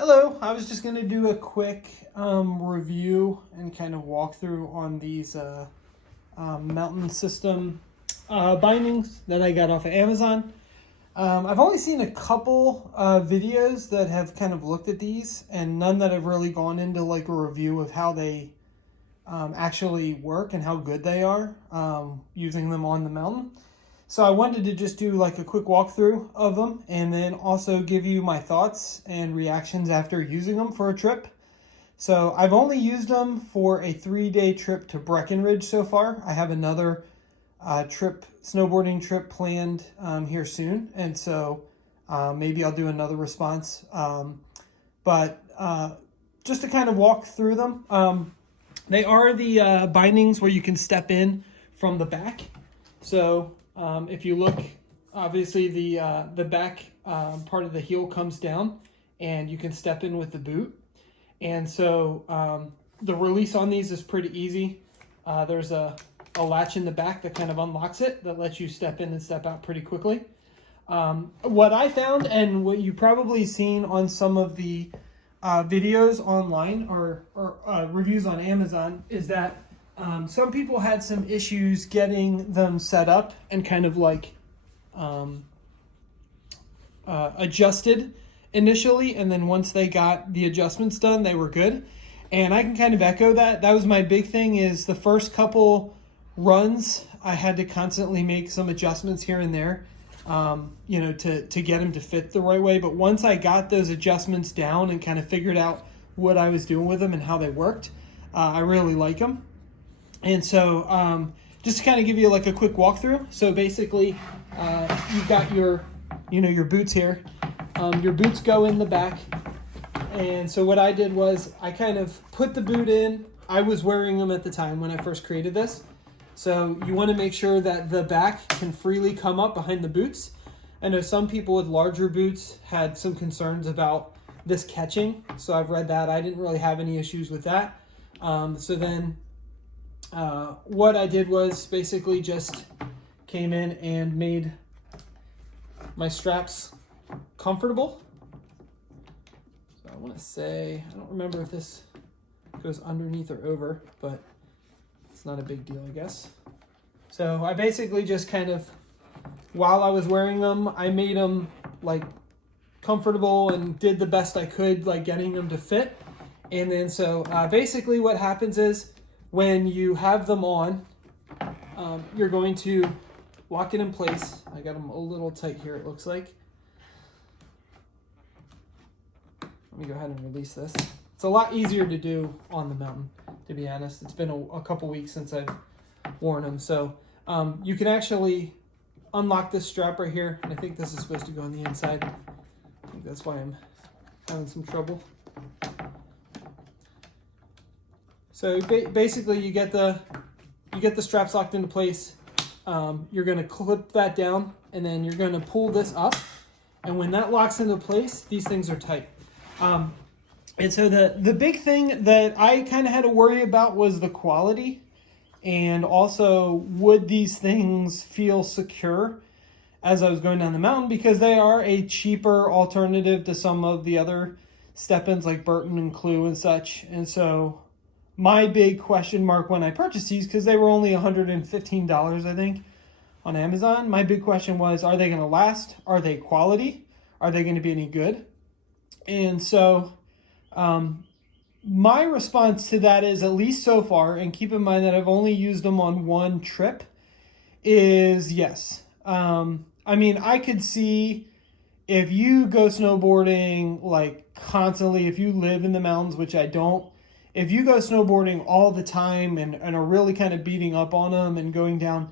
Hello, I was just going to do a quick review and kind of walkthrough on these mountain system bindings that I got off of Amazon. I've only seen a couple videos that have kind of looked at these and none that have really gone into like a review of how they actually work and how good they are using them on the mountain. So I wanted to just do like a quick walkthrough of them and then also give you my thoughts and reactions after using them for a trip. So I've only used them for a 3-day trip to Breckenridge so far. I have another snowboarding trip planned here soon. And so maybe I'll do another response. But just to kind of walk through them, they are the bindings where you can step in from the back. So if you look, obviously the back part of the heel comes down and you can step in with the boot. And so the release on these is pretty easy. There's a latch in the back that kind of unlocks it that lets you step in and step out pretty quickly. What I found and what you probably seen on some of the videos online or reviews on Amazon is that some people had some issues getting them set up and kind of like adjusted initially, and then once they got the adjustments done, they were good. And I can kind of echo that. That was my big thing, is the first couple runs I had to constantly make some adjustments here and there, to get them to fit the right way. But once I got those adjustments down and kind of figured out what I was doing with them and how they worked, I really like them. And so just to kind of give you like a quick walkthrough. So basically you've got your boots here. Your boots go in the back. And so what I did was I kind of put the boot in. I was wearing them at the time when I first created this. So you want to make sure that the back can freely come up behind the boots. I know some people with larger boots had some concerns about this catching. So I've read that. I didn't really have any issues with that. So then what I did was basically just came in and made my straps comfortable. So I want to say, I don't remember if this goes underneath or over, but it's not a big deal, I guess. So I basically just kind of, while I was wearing them, I made them like comfortable and did the best I could, like getting them to fit. And then so basically what happens is, when you have them on, you're going to lock it in place. I got them a little tight here, it looks like. Let me go ahead and release this. It's a lot easier to do on the mountain, to be honest. It's been a couple weeks since I've worn them. So you can actually unlock this strap right here. And I think this is supposed to go on the inside. I think that's why I'm having some trouble. So basically you get the straps locked into place. You're going to clip that down and then you're going to pull this up. And when that locks into place, these things are tight. And so the big thing that I kind of had to worry about was the quality, and also would these things feel secure as I was going down the mountain, because they are a cheaper alternative to some of the other step-ins like Burton and Clue and such. And so my big question mark when I purchased these, because they were only $115, I think, on Amazon, my big question was, are they going to last? Are they quality? Are they going to be any good? And so my response to that is, at least so far, and keep in mind that I've only used them on one trip, is yes. I mean, I could see if you go snowboarding like constantly, if you live in the mountains, which I don't, if you go snowboarding all the time and are really kind of beating up on them and going down,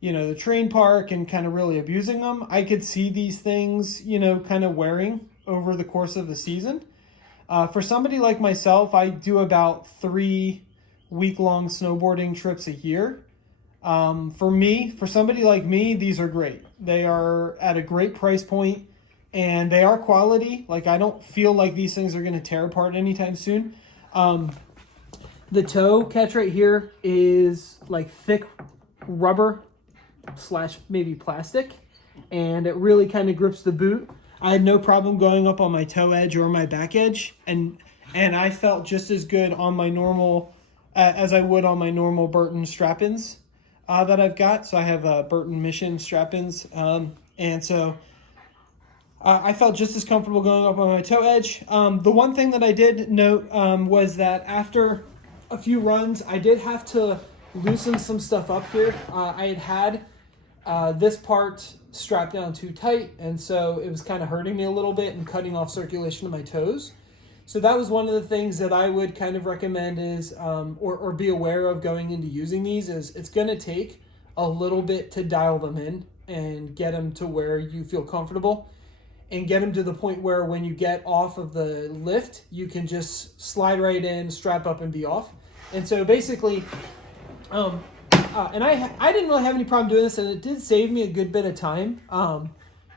the train park and kind of really abusing them, I could see these things, kind of wearing over the course of the season. For somebody like myself, I do about 3 week-long snowboarding trips a year. For somebody like me, these are great. They are at a great price point and they are quality. Like, I don't feel like these things are going to tear apart anytime soon. The toe catch right here is like thick rubber / maybe plastic, and it really kind of grips the boot. I had no problem going up on my toe edge or my back edge, and I felt just as good on my normal as I would on my normal Burton strap-ins that I've got. So I have Burton Mission strap-ins, and so I felt just as comfortable going up on my toe edge. The one thing that I did note was that after a few runs, I did have to loosen some stuff up here. I had this part strapped down too tight, and so it was kind of hurting me a little bit and cutting off circulation to my toes. So that was one of the things that I would kind of recommend is, or be aware of going into using these, is it's going to take a little bit to dial them in and get them to where you feel comfortable, and get them to the point where when you get off of the lift, you can just slide right in, strap up, and be off. And so basically, and I didn't really have any problem doing this, and it did save me a good bit of time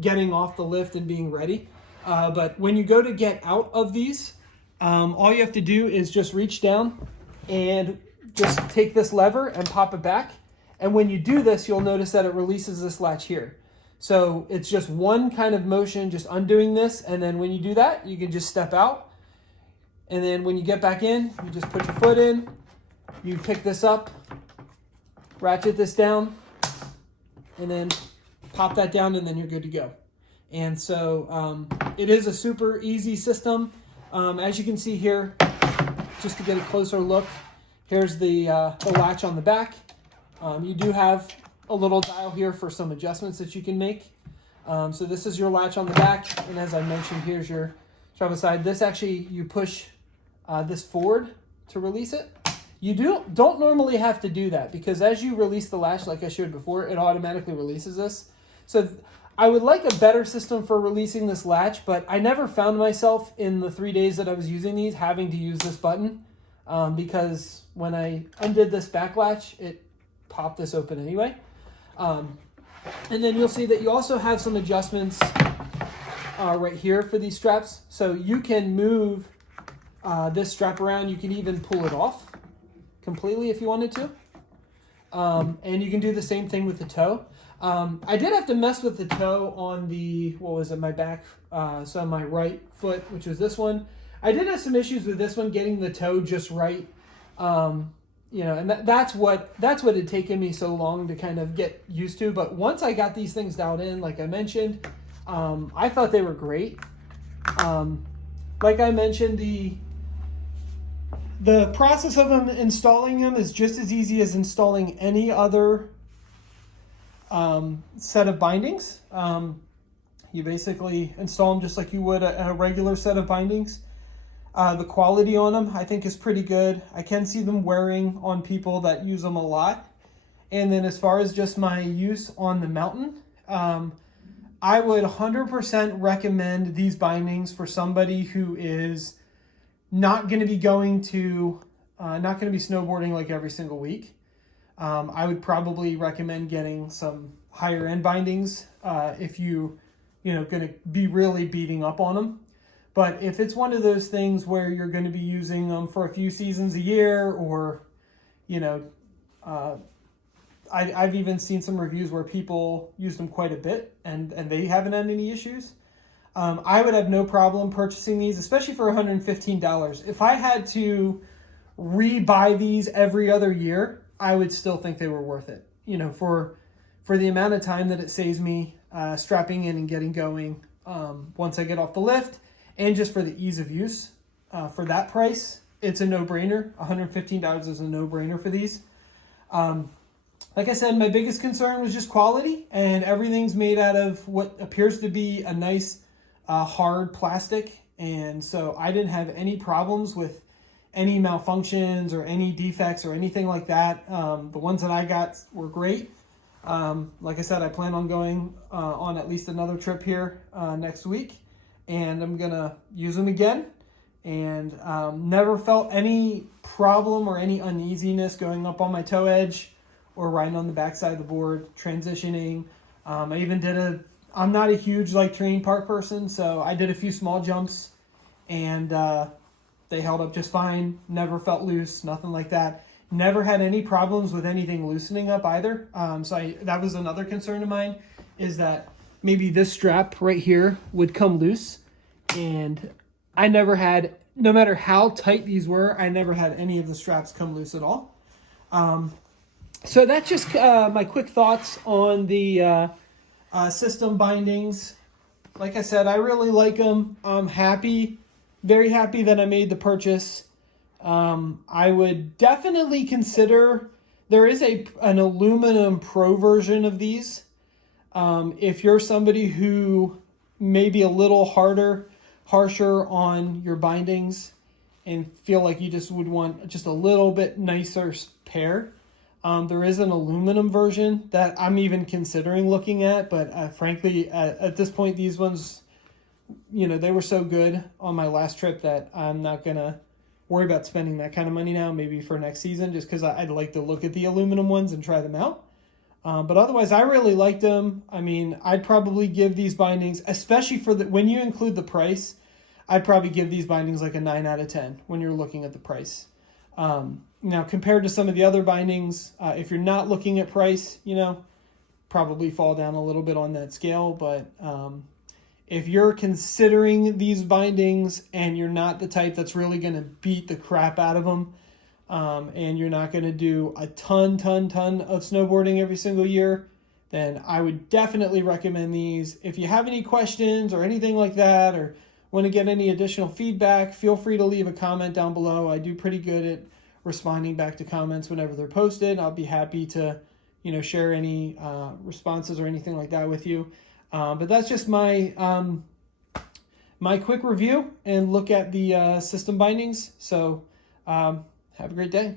getting off the lift and being ready. But when you go to get out of these, all you have to do is just reach down and just take this lever and pop it back. And when you do this, you'll notice that it releases this latch here. So it's just one kind of motion, just undoing this. And then when you do that, you can just step out. And then when you get back in, you just put your foot in, you pick this up, ratchet this down, and then pop that down, and then you're good to go. And so it is a super easy system. As you can see here, just to get a closer look, here's the latch on the back. You do have a little dial here for some adjustments that you can make. So this is your latch on the back, and as I mentioned, here's your strap side. This actually, you push this forward to release it. You don't normally have to do that, because as you release the latch, like I showed before, it automatically releases this. So I would like a better system for releasing this latch, but I never found myself in the 3 days that I was using these having to use this button, because when I undid this back latch, it popped this open anyway. And then you'll see that you also have some adjustments right here for these straps. So you can move this strap around. You can even pull it off completely if you wanted to. And you can do the same thing with the toe. I did have to mess with the toe on the, my back, so my right foot, which was this one. I did have some issues with this one, getting the toe just right. And that's what had taken me so long to kind of get used to. But once I got these things dialed in, like I mentioned, I thought they were great. Like I mentioned, the process of installing them is just as easy as installing any other set of bindings. You basically install them just like you would a regular set of bindings. The quality on them, I think, is pretty good. I can see them wearing on people that use them a lot. And then as far as just my use on the mountain, I would 100% recommend these bindings for somebody who is not going to be not going to be snowboarding like every single week. I would probably recommend getting some higher end bindings if going to be really beating up on them. But if it's one of those things where you're going to be using them for a few seasons a year, or, I've even seen some reviews where people use them quite a bit and they haven't had any issues. I would have no problem purchasing these, especially for $115. If I had to rebuy these every other year, I would still think they were worth it. For the amount of time that it saves me strapping in and getting going once I get off the lift, and just for the ease of use. For that price, it's a no-brainer. $115 is a no-brainer for these. Like I said, my biggest concern was just quality, and everything's made out of what appears to be a nice hard plastic, and so I didn't have any problems with any malfunctions or any defects or anything like that. The ones that I got were great. Like I said, I plan on going on at least another trip here next week, and I'm gonna use them again, and never felt any problem or any uneasiness going up on my toe edge or riding on the backside of the board, transitioning. I even I'm not a huge terrain park person, so I did a few small jumps, and they held up just fine. Never felt loose, nothing like that. Never had any problems with anything loosening up either. So that was another concern of mine, is that maybe this strap right here would come loose, and I never had, no matter how tight these were, I never had any of the straps come loose at all. So that's just my quick thoughts on the system bindings. Like I said, I really like them. I'm happy, very happy that I made the purchase. I would definitely consider, there is an aluminum pro version of these. If you're somebody who may be a little harsher on your bindings and feel like you just would want just a little bit nicer pair, there is an aluminum version that I'm even considering looking at, but frankly, at this point, these ones, they were so good on my last trip that I'm not going to worry about spending that kind of money now, maybe for next season, just because I'd like to look at the aluminum ones and try them out. But otherwise, I really liked them. I mean, I'd probably give these bindings, especially when you include the price, I'd probably give these bindings like a 9 out of 10 when you're looking at the price. Now, compared to some of the other bindings, if you're not looking at price, probably fall down a little bit on that scale. But if you're considering these bindings and you're not the type that's really going to beat the crap out of them, and you're not going to do a ton of snowboarding every single year, then I would definitely recommend these. If you have any questions or anything like that, or want to get any additional feedback, feel free to leave a comment down below. I do pretty good at responding back to comments whenever they're posted. I'll be happy to, share any responses or anything like that with you. But that's just my my quick review and look at the system bindings. So have a great day.